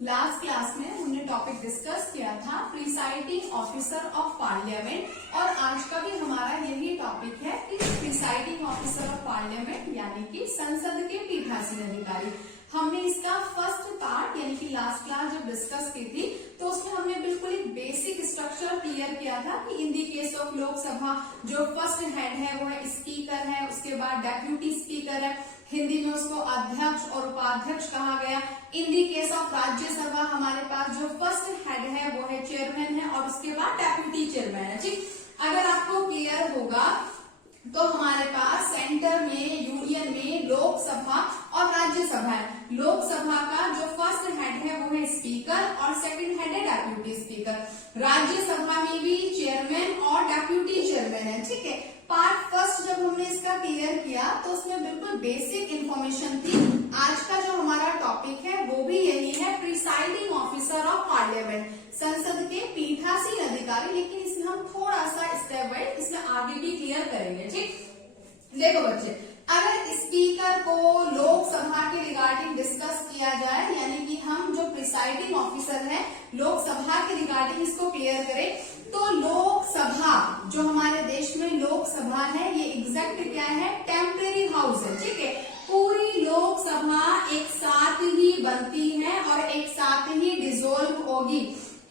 Last class में हमने topic discuss किया था प्रिसाइडिंग ऑफिसर ऑफ पार्लियामेंट और आज का भी हमारा यही टॉपिक है कि प्रिसाइडिंग ऑफिसर ऑफ पार्लियामेंट यानी कि संसद के पीठासीन अधिकारी। हमने इसका फर्स्ट पार्ट यानी कि लास्ट क्लास जब डिस्कस की थी तो उसमें हमने बिल्कुल एक बेसिक स्ट्रक्चर क्लियर किया था कि इन दी केस ऑफ लोकसभा जो फर्स्ट हेड है वो है स्पीकर है, उसके बाद डेप्यूटी स्पीकर है, हिंदी में उसको अध्यक्ष और उपाध्यक्ष कहा गया। इन दी केस ऑफ राज्यसभा हमारे पास जो फर्स्ट हेड है वो है चेयरमैन है और उसके बाद डेप्यूटी चेयरमैन है। ठीक, अगर आपको क्लियर होगा तो हमारे पास सेंटर में यूनियन में लोकसभा और राज्यसभा है। लोकसभा का जो फर्स्ट हेड है वो है स्पीकर और सेकंड हेड है डेप्यूटी स्पीकर। राज्यसभा में भी चेयरमैन और डेप्यूटी चेयरमैन है। ठीक है, पार्ट फर्स्ट जब हमने इसका क्लियर किया तो उसमें बिल्कुल बेसिक इंफॉर्मेशन थी। आज का जो हमारा टॉपिक है वो भी यही है, प्रिसाइडिंग ऑफिसर ऑफ पार्लियामेंट, संसद के पीठासीन अधिकारी। लेकिन इसमें हम थोड़ा सा स्टेप वाइज इसमें आगे भी क्लियर करेंगे। ठीक, देखो बच्चे, अगर स्पीकर को लोकसभा के रिगार्डिंग डिस्कस किया जाए यानी कि हम जो प्रिसाइडिंग ऑफिसर है लोकसभा के रिगार्डिंग इसको क्लियर करें तो लोकसभा जो हमारे देश में लोकसभा है ये एग्जैक्ट क्या है, टेम्परेरी हाउस है। ठीक है, पूरी लोकसभा एक साथ ही बनती है और एक साथ ही डिसॉल्व होगी।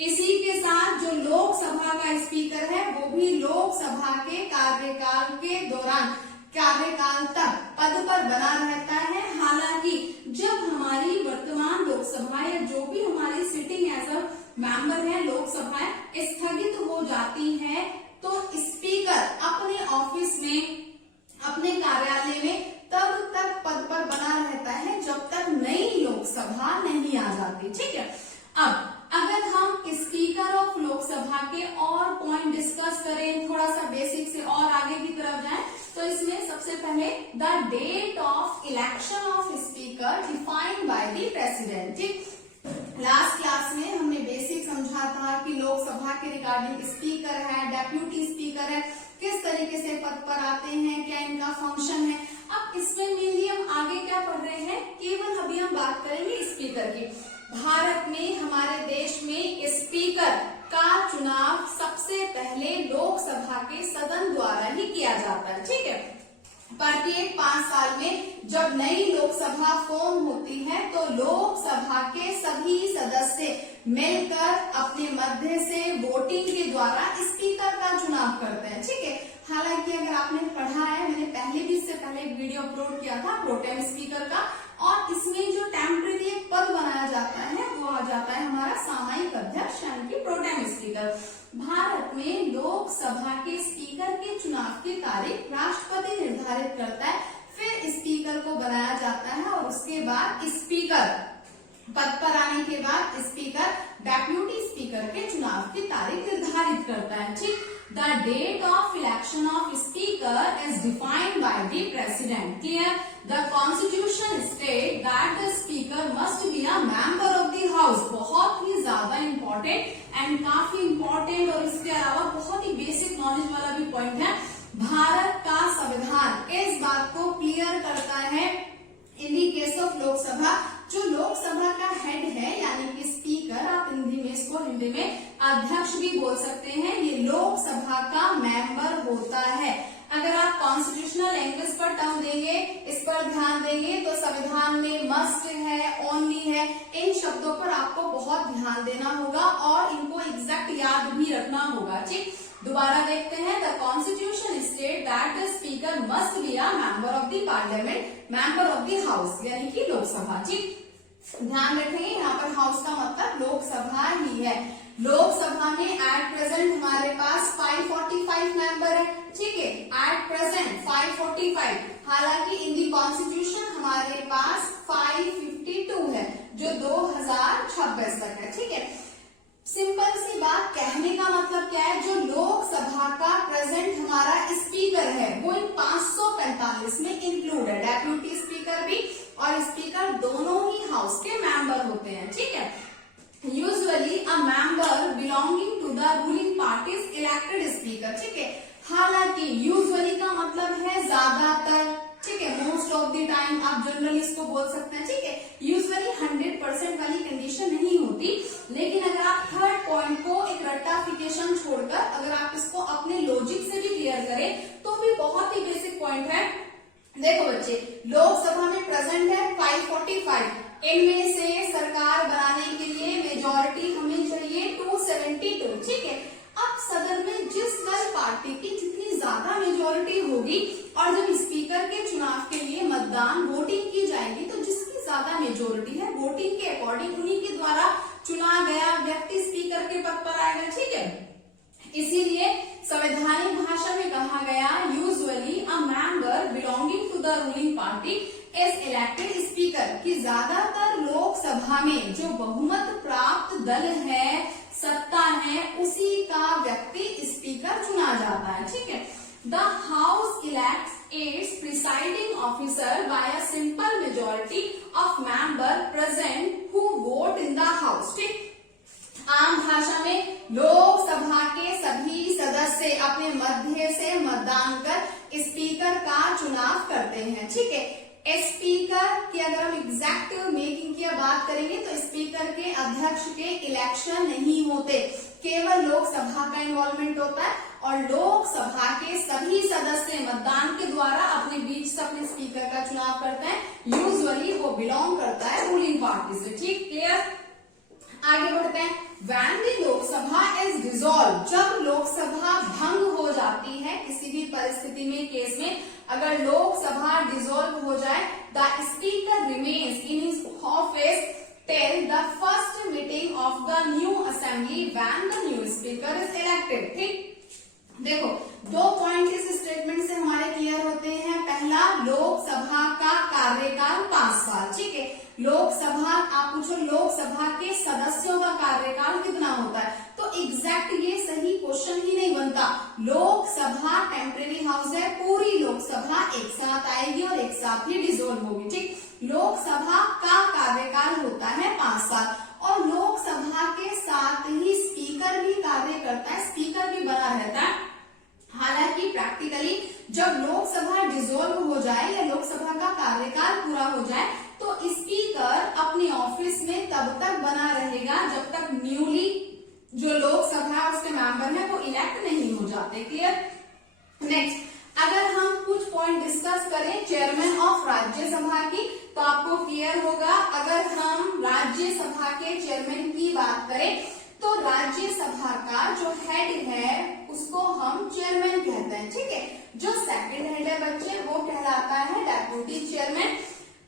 इसी के साथ जो लोकसभा का स्पीकर है वो भी लोकसभा के कार्यकाल के दौरान कार्यकाल तक पद पर बना रहता है। हालांकि जब हमारी वर्तमान लोकसभा या जो भी हमारी सिटिंग एज अ मेंबर है लोकसभा स्थगित हो जाती है तो स्पीकर अपने ऑफिस में अपने कार्यालय में तब तक पद पर बना रहता है जब तक नई लोकसभा नहीं आ जाती। ठीक है, अब अगर हम स्पीकर ऑफ लोकसभा के और पॉइंट डिस्कस करें, थोड़ा सा बेसिक से और आगे की तरफ जाएं तो इसमें सबसे पहले the date of election of speaker defined by the president. ठीक, लास्ट क्लास में हमने बेसिक समझा था कि लोकसभा के रिगार्डिंग स्पीकर है, डेप्यूटी स्पीकर है, किस तरीके से पद पर आते हैं, क्या इनका फंक्शन है। अब इसमें मेनली हम आगे क्या पढ़ रहे हैं, केवल अभी हम बात करेंगे स्पीकर की। भारत में हमारे देश में स्पीकर का चुनाव सबसे पहले लोकसभा के सदन द्वारा ही किया जाता है। ठीक है, प्रत्येक 5 साल में जब नई लोकसभा फॉर्म होती है तो लोकसभा के सभी सदस्य मिलकर अपने मध्य से वोटिंग के द्वारा स्पीकर का चुनाव करते हैं। ठीक है, हालांकि अगर आपने पढ़ा है, मैंने पहले भी इससे पहले एक वीडियो अपलोड किया था प्रोटेम स्पीकर का, और इसमें जो टेम्परेरी एक पद बनाया जाता है वो आ जाता है हमारा सामयिक अध्यक्ष यानी कि प्रोटेम स्पीकर। भारत में लोकसभा के स्पीकर के चुनाव की तारीख राष्ट्रपति निर्धारित करता है, फिर स्पीकर को बनाया जाता है और उसके बाद स्पीकर पद पर आने के बाद स्पीकर डेप्यूटी स्पीकर के चुनाव की तारीख निर्धारित करता है। ठीक, the date of election of speaker is defined by the president. Clear, the constitution state that the speaker must be a member of the house. बहुत ही ज्यादा इंपॉर्टेंट एंड काफी इंपॉर्टेंट और इसके अलावा बहुत ही बेसिक नॉलेज वाला भी पॉइंट है। भारत का संविधान इस बात को क्लियर करता है इन दी केस ऑफ लोकसभा जो लोकसभा का हेड है यानी कि स्पीकर, आप हिंदी में इसको हिंदी में अध्यक्ष भी बोल सकते हैं, ये लोकसभा का मेंबर होता है। अगर आप कॉन्स्टिट्यूशनल लैंग्वेज पर टर्म देंगे, इस पर ध्यान देंगे तो संविधान में मस्ट है, ओनली है, इन शब्दों पर आपको बहुत ध्यान देना होगा और इनको एग्जैक्ट याद भी रखना होगा। ठीक, दोबारा देखते हैं, the constitution state that the speaker must be a member of the parliament, member of the house यानी कि लोकसभा। ठीक, ध्यान रखेंगे यहाँ पर हाउस का मतलब लोकसभा ही है। लोकसभा में एट प्रेजेंट हमारे पास 545 मेंबर है। ठीक है, एट प्रेजेंट 545, हालांकि इन दी कॉन्स्टिट्यूशन हमारे पास 552 है जो 2026 तक है। ठीक है, सिंपल सी बात, कहने का मतलब क्या है, जो लोकसभा का प्रेजेंट हमारा स्पीकर है वो इन 545 में इंक्लूड है। डेप्यूटी स्पीकर भी और स्पीकर दोनों ही हाउस के मेंबर होते हैं। ठीक है, usually a member belonging to the ruling party is elected speaker. ठीक है, हालांकि यूजुअली का मतलब है ज्यादातर। ठीक है, मोस्ट ऑफ द टाइम आप जनरली इसको बोल सकते हैं। ठीक है, यूजुअली 100% वाली कंडीशन नहीं इनमें से सरकार बनाने के लिए मेजोरिटी हमें चाहिए 272, ठीक है। अब सदन में जिस दल पार्टी की जितनी ज्यादा मेजोरिटी होगी और जब स्पीकर के चुनाव के लिए मतदान वोटिंग की जाएगी तो जिसकी ज्यादा मेजोरिटी है वोटिंग के अकॉर्डिंग उन्हीं के द्वारा चुना गया व्यक्ति स्पीकर के पद पर आएगा, ठीक है। इसीलिए संवैधानिक भाषा में कहा गया usually a member belonging to the ruling party is elected speaker, कि ज्यादातर लोकसभा में जो बहुमत प्राप्त दल है, सत्ता है, उसी का व्यक्ति स्पीकर चुना जाता है, ठीक है। The house elects its presiding officer by a simple majority of member present who vote in the house, ठीक। आम भाषा में लोकसभा के सभी सदस्य अपने मध्य से मतदान कर स्पीकर का चुनाव करते हैं, ठीक है। स्पीकर की अगर हम एग्जैक्ट मेकिंग की बात करेंगे तो स्पीकर के अध्यक्ष के इलेक्शन नहीं होते, केवल लोकसभा का इन्वॉल्वमेंट होता है और लोकसभा के सभी सदस्य मतदान के द्वारा अपने बीच से अपने स्पीकर का चुनाव करते हैं। यूजुअली वो बिलोंग करता है रूलिंग पार्टी से, ठीक, क्लियर। आगे बढ़ते हैं। When the Lok Sabha is dissolved, जब लोकसभा भंग हो जाती है किसी भी परिस्थिति में, केस में अगर लोकसभा डिसॉल्व हो जाए, the speaker remains in his office till the first meeting of the new assembly when the new speaker is elected, ठीक। देखो दो पॉइंट इस स्टेटमेंट से हमारे क्लियर होते हैं। पहला, लोकसभा का कार्यकाल 5 साल, ठीक है। लोकसभा, आप पूछो लोकसभा के सदस्यों का कार्यकाल कितना होता है, तो एग्जैक्ट ये सही क्वेश्चन ही नहीं बनता। लोकसभा टेम्परेरी हाउस है, पूरी लोकसभा एक साथ आएगी और एक साथ ही डिसॉल्व होगी, ठीक। लोकसभा का कार्यकाल होता है 5 साल और लोकसभा के साथ ही स्पीकर भी कार्य करता है, स्पीकर भी बना रहता है। हालांकि प्रैक्टिकली जब लोकसभा डिसॉल्व हो जाए या लोकसभा का कार्यकाल पूरा हो जाए तो स्पीकर अपने ऑफिस में तब तक बना रहेगा जब तक न्यूली जो लोकसभा है उसके मेंबर है वो इलेक्ट नहीं हो जाते, क्लियर। नेक्स्ट, अगर हम कुछ पॉइंट डिस्कस करें चेयरमैन ऑफ राज्यसभा की तो आपको क्लियर होगा। अगर हम राज्यसभा के चेयरमैन की बात करें तो राज्यसभा का जो हेड है उसको हम चेयरमैन कहते हैं, ठीक है। जो सेकंड हेड है बच्चे वो कहलाता है डेप्यूटी चेयरमैन।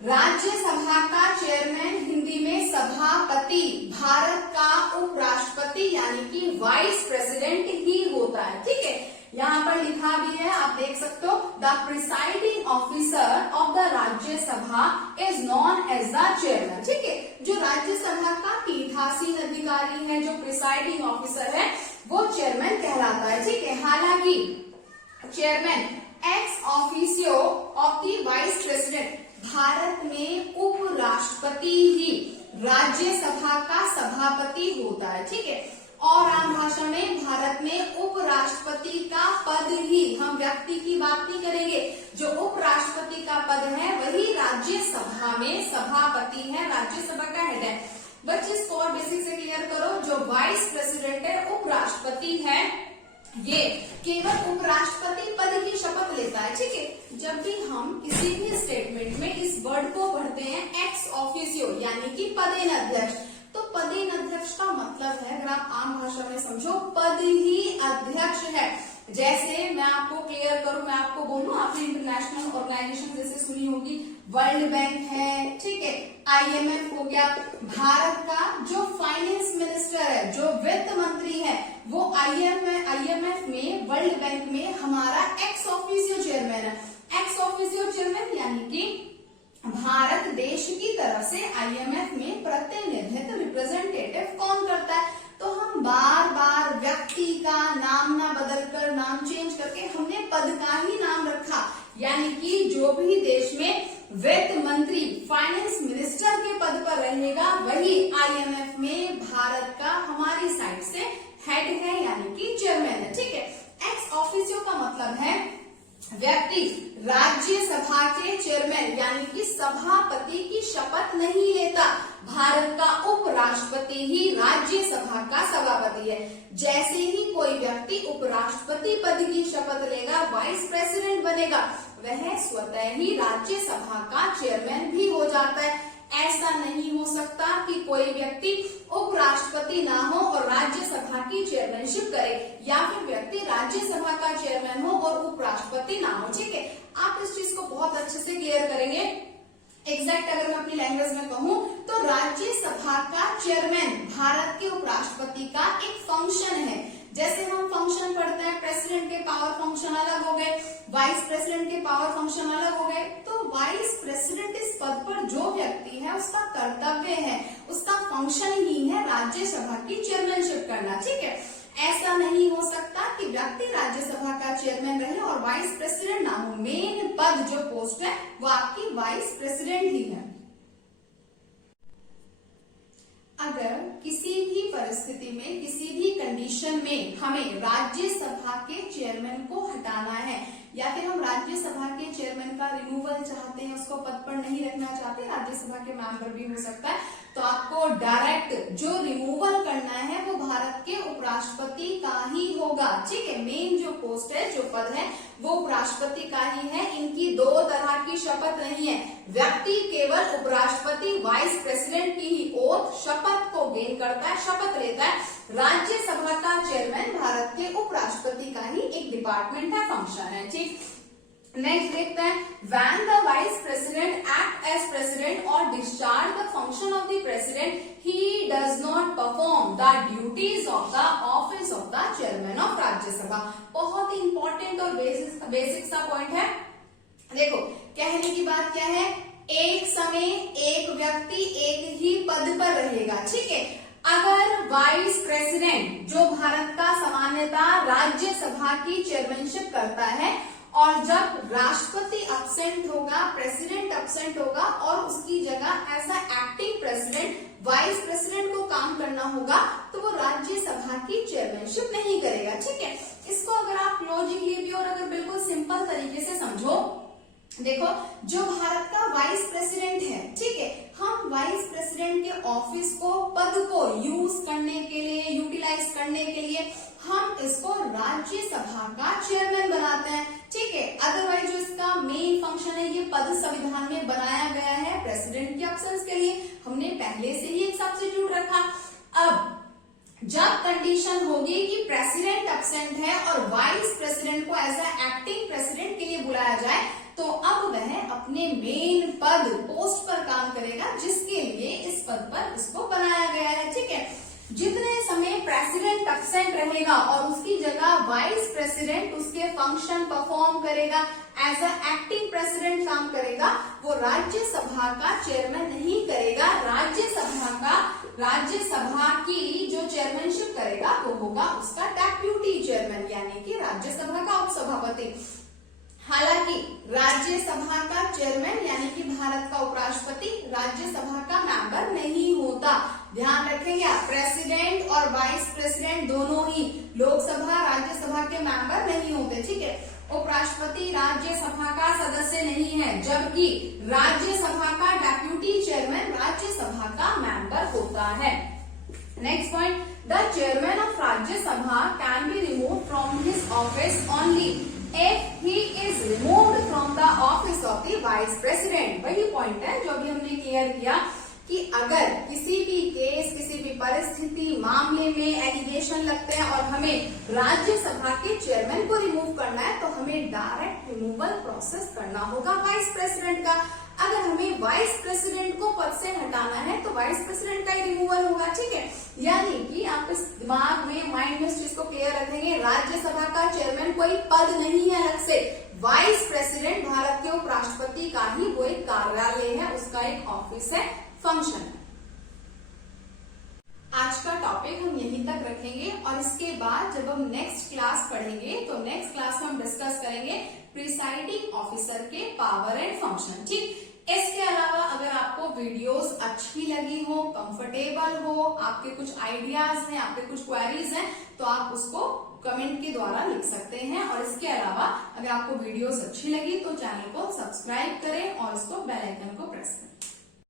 राज्यसभा का चेयरमैन हिंदी में सभापति, भारत का उपराष्ट्रपति यानी कि वाइस प्रेसिडेंट ही होता है, ठीक है। यहाँ पर लिखा भी है, आप देख सकते हो, the presiding officer of the Rajya Sabha is known as the chairman, ठीक है। जो राज्यसभा का पीठासीन अधिकारी है, जो प्रिसाइडिंग ऑफिसर है, वो चेयरमैन कहलाता है, ठीक है। हालांकि chairman ex officio of the vice president, Bharat में उपराष्ट्रपति ही राज्यसभा का सभापति होता है, ठीक है। और आम भाषा में भारत में उपराष्ट्रपति का पद ही, हम व्यक्ति की बात नहीं करेंगे, जो उपराष्ट्रपति का पद है वही राज्यसभा में सभापति है, राज्यसभा का हेड है। बच्चे इसको और बेसिक से क्लियर करो, जो वाइस प्रेसिडेंट है, उपराष्ट्रपति है, ये केवल उपराष्ट्रपति पद की शपथ लेता है, ठीक है। जब भी हम किसी भी स्टेटमेंट में इस वर्ड को पढ़ते हैं एक्स ऑफिसियो यानी कि पदेन अध्यक्ष, तो पदेन अध्यक्ष का मतलब है, अगर आप आम भाषा में समझो, पद ही अध्यक्ष है। जैसे मैं आपको क्लियर करूं, मैं आपको बोलूं, आपने इंटरनेशनल ऑर्गेनाइजेशन जैसे सुनी होगी, वर्ल्ड बैंक है, ठीक है, IMF हो गया। भारत का जो फाइनेंस मिनिस्टर है, जो वित्त मंत्री है, वो IMF में, वर्ल्ड बैंक में हमारा एक्स ऑफिसियो चेयरमैन है। एक्स ऑफिसियो चेयरमैन यानी कि भारत देश की तरफ से IMF में प्रतिनिधित्व, रिप्रेजेंटेटिव कौन करता है, तो हम बार बार व्यक्ति का नाम ना बदलकर, नाम चेंज करके हमने पद का ही नाम रखा, यानी कि जो भी देश में वित्त मंत्री, फाइनेंस मिनिस्टर के पद पर रहेगा वही IMF में भारत का हमारी साइड से हेड है यानी कि चेयरमैन है, ठीक है। एक्स ऑफिसियो का मतलब है व्यक्ति राज्यसभा के चेयरमैन यानी कि सभापति की शपथ नहीं लेता, भारत का उपराष्ट्रपति ही राज्यसभा का सभापति है। जैसे ही कोई व्यक्ति उपराष्ट्रपति पद की शपथ लेगा, वाइस प्रेसिडेंट बनेगा, वह स्वतः ही राज्यसभा का चेयरमैन भी हो जाता है। ऐसा नहीं हो सकता कि कोई व्यक्ति उपराष्ट्रपति ना हो और राज्यसभा की चेयरमैनशिप करे, या फिर व्यक्ति राज्यसभा का चेयरमैन हो और उपराष्ट्रपति ना हो। ठीक है, आप इस चीज को बहुत अच्छे से क्लियर करेंगे। एग्जैक्ट अगर मैं अपनी लैंग्वेज में कहूं तो राज्यसभा का चेयरमैन भारत के उपराष्ट्रपति का एक फंक्शन है। जैसे हम फंक्शन पढ़ते हैं, प्रेसिडेंट के पावर फंक्शन अलग हो गए, वाइस प्रेसिडेंट के पावर फंक्शन अलग हो गए। तो वाइस प्रेसिडेंट इस पद पर जो व्यक्ति है उसका कर्तव्य है, उसका फंक्शन ही है राज्यसभा की चेयरमैनशिप करना। ठीक है, ऐसा नहीं हो सकता कि व्यक्ति राज्यसभा का चेयरमैन रहे और वाइस प्रेसिडेंट ना हो। मेन पद जो पोस्ट है वो आपकी वाइस प्रेसिडेंट ही है। अगर किसी भी परिस्थिति में, किसी भी कंडीशन में हमें राज्यसभा के चेयरमैन को हटाना है, या फिर हम राज्यसभा के चेयरमैन का रिमूवल चाहते हैं, उसको पद पर नहीं रखना चाहते, राज्यसभा के मेंबर भी हो सकता है, तो आपको डायरेक्ट जो रिमूवल करना है वो भारत के उपराष्ट्रपति का ही होगा। ठीक है, मेन जो पोस्ट है, जो पद है वो उपराष्ट्रपति का ही है। इनकी दो तरह की शपथ नहीं है। व्यक्ति केवल उपराष्ट्रपति वाइस प्रेसिडेंट की ही ओथ शपथ को गेन करता है, शपथ लेता है। राज्यसभा का चेयरमैन भारत के उपराष्ट्रपति का ही एक डिपार्टमेंट है, फंक्शन है। ठीक, नेक्स्ट देखते हैं, when the vice president act as president or discharge the function of the president, he does not perform the duties of the office of the chairman of Rajya Sabha. बहुत ही इंपॉर्टेंट और basic सा point है। देखो, कहने की बात क्या है, एक समय एक व्यक्ति एक ही पद पर रहेगा। ठीक है, अगर वाइस प्रेसिडेंट जो भारत का सामान्यतः राज्यसभा की चेयरमैनशिप करता है और जब राष्ट्रपति एब्सेंट होगा, प्रेसिडेंट एब्सेंट होगा और उसकी जगह as a acting president vice president को काम करना होगा, तो वो राज्यसभा की चेयरमैनशिप नहीं करेगा। ठीक है, इसको अगर आप लॉजिकली भी और अगर बिल्कुल सिंपल तरीके से समझो, देखो, जो भारत का वाइस प्रेसिडेंट है, ठीक है, हम वाइस प्रेसिडेंट के ऑफिस को, पद को यूज करने के लिए, यूटिलाइज करने के लिए हम इसको राज्यसभा का चेयरमैन बनाते हैं। ठीक है, अदरवाइज जो इसका मेन फंक्शन है, ये पद संविधान में बनाया गया है प्रेसिडेंट की एब्सेंस के लिए, हमने पहले से ही एक सब्स्टिट्यूट रखा। अब जब कंडीशन होगी कि प्रेसिडेंट एब्सेंट है और वाइस प्रेसिडेंट को एज अ एक्टिंग प्रेसिडेंट के लिए बुलाया जाए, तो अब वह अपने मेन पद, पोस्ट पर काम करेगा जिसके लिए इस पद पर इसको बनाया गया है। ठीक है, जितने समय प्रेसिडेंट एब्सेंट रहेगा और उसकी जगह वाइस प्रेसिडेंट उसके फंक्शन परफॉर्म करेगा, एज अ एक्टिंग प्रेसिडेंट काम करेगा, वो राज्यसभा का चेयरमैन नहीं करेगा। राज्यसभा की जो चेयरमैनशिप करेगा वो होगा उसका डेप्यूटी चेयरमैन, यानी कि राज्यसभा का उपसभापति। हालांकि राज्यसभा का चेयरमैन यानी कि भारत का उपराष्ट्रपति राज्यसभा का मेंबर नहीं होता। ध्यान रखेंगे आप, प्रेसिडेंट और वाइस प्रेसिडेंट दोनों ही लोकसभा राज्यसभा के मेंबर नहीं होते। ठीक है, उपराष्ट्रपति राज्यसभा का सदस्य नहीं है, जबकि राज्यसभा का डेप्यूटी चेयरमैन राज्यसभा का मेंबर होता है। Next point, the chairman of Rajya Sabha can be remove from his office only if he is removed from the office of the vice president। वही पॉइंट है जो अभी हमने क्लियर किया कि अगर किसी भी केस, किसी भी परिस्थिति, मामले में एलिगेशन लगते हैं और हमें राज्यसभा के चेयरमैन को रिमूव करना है, तो हमें डायरेक्ट रिमूवल प्रोसेस करना होगा वाइस प्रेसिडेंट का। अगर हमें वाइस प्रेसिडेंट को पद से हटाना है तो वाइस प्रेसिडेंट का ही रिमूवल होगा। ठीक है, यानी कि आप इस दिमाग में, माइंड में इस चीज को क्लियर रखेंगे, राज्यसभा का चेयरमैन कोई पद नहीं है अलग से। वाइस प्रेसिडेंट भारत के उपराष्ट्रपति का ही वो एक कार्यालय है, उसका एक ऑफिस है, फंक्शन है। आज का टॉपिक हम यहीं तक रखेंगे और इसके बाद जब हम नेक्स्ट क्लास पढ़ेंगे तो नेक्स्ट क्लास में हम डिस्कस करेंगे प्रिसाइडिंग ऑफिसर के पावर एंड फंक्शन। ठीक, इसके अलावा अगर आपको वीडियोस अच्छी लगी हो, कंफर्टेबल हो, आपके कुछ आइडियाज हैं, आपके कुछ क्वेरीज हैं, तो आप उसको कमेंट के द्वारा लिख सकते हैं। और इसके अलावा अगर आपको वीडियोस अच्छी लगी तो चैनल को सब्सक्राइब करें और उसको बेल आइकन को प्रेस करें।